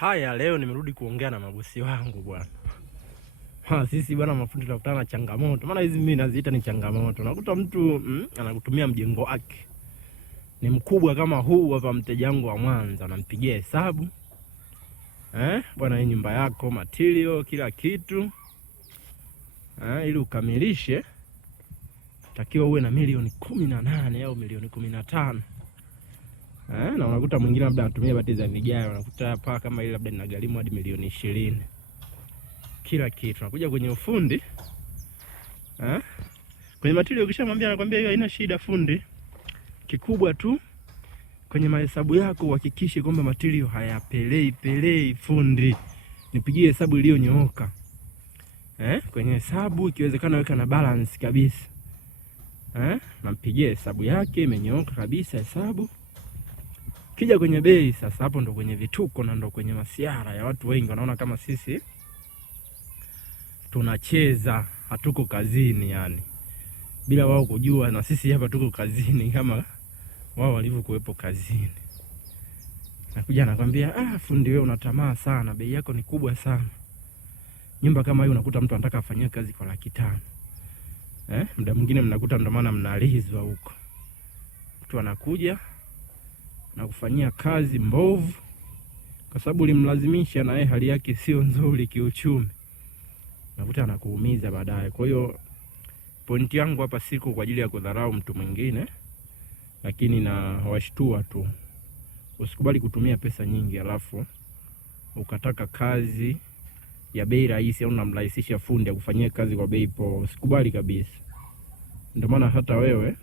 Haya, leo nimerudi kuongea na mabosi wangu bwana. Sisi bwana mafundi tunakutana na changamoto. Maana hizi mimi naziita ni changamoto. Nakuta mtu anakutumia mjengo wake ni mkubwa kama huu hapa, mteja wangu wa Mwanza, anampigia hesabu. Bwana, hii nyumba yako, material, kila kitu. Ili ukamilishe takiwa uwe na milioni 18 au milioni 15. Na unakuta mwingine labda anatumia bati za vigae, unakuta hapa kama ile labda inagharimu hadi milioni 20. Kila kitu. Unakuja kwenye ufundi. Kwenye material ukishamwambia anakuambia hiyo haina shida fundi. Kikubwa tu kwenye mahesabu yako uhakikishe kwamba material hayapelei fundi. Nipigie hesabu iliyonyooka. Kwenye hesabu ikiwezekana weka na balance kabisa. Nampigie hesabu yake imenyooka kabisa hesabu. Kija kwenye bei sasa, hapo ndo kwenye vituko na ndo kwenye masiara ya watu wengi. Wanaona kama sisi tunacheza, hatuko kazini yani. Bila wao kujua na sisi hapa tuko kazini kama wao walivyokuwepo kazini. Nakuja nakwambia, fundi wewe unatamaa sana, bei yako ni kubwa sana. Nyumba kama hiyo unakuta mtu anataka afanyie kazi kwa 500,000. Muda mwingine mnakuta ndo maana mnalizwa huko. Mtu anakuja na kufanyia kazi mbovu kwa sababu ulimlazimisha na yeye hali yake sio nzuri kiuchumi. Nakuta anakuumiza baadaye. Kwa hiyo pointi yangu hapa siku kwa ajili ya kudharau mtu mwingine, lakini na washtua tu. Usikubali kutumia pesa nyingi alafu ukataka kazi ya bei rahisi au unamrahisisha fundi akufanyie kazi kwa bei poa. Usikubali kabisa. Ndio maana hata wewe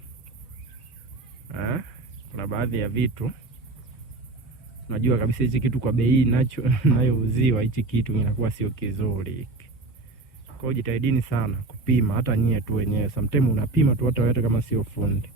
kuna baadhi ya vitu unajua kabisa hichi kitu kwa bei nayouziwa hichi kitu inakuwa sio kizuri. Kwa hiyo jitahidini sana kupima, hata nyie tu wenyewe. Sometimes unapima tu hata wewe kama sio fundi.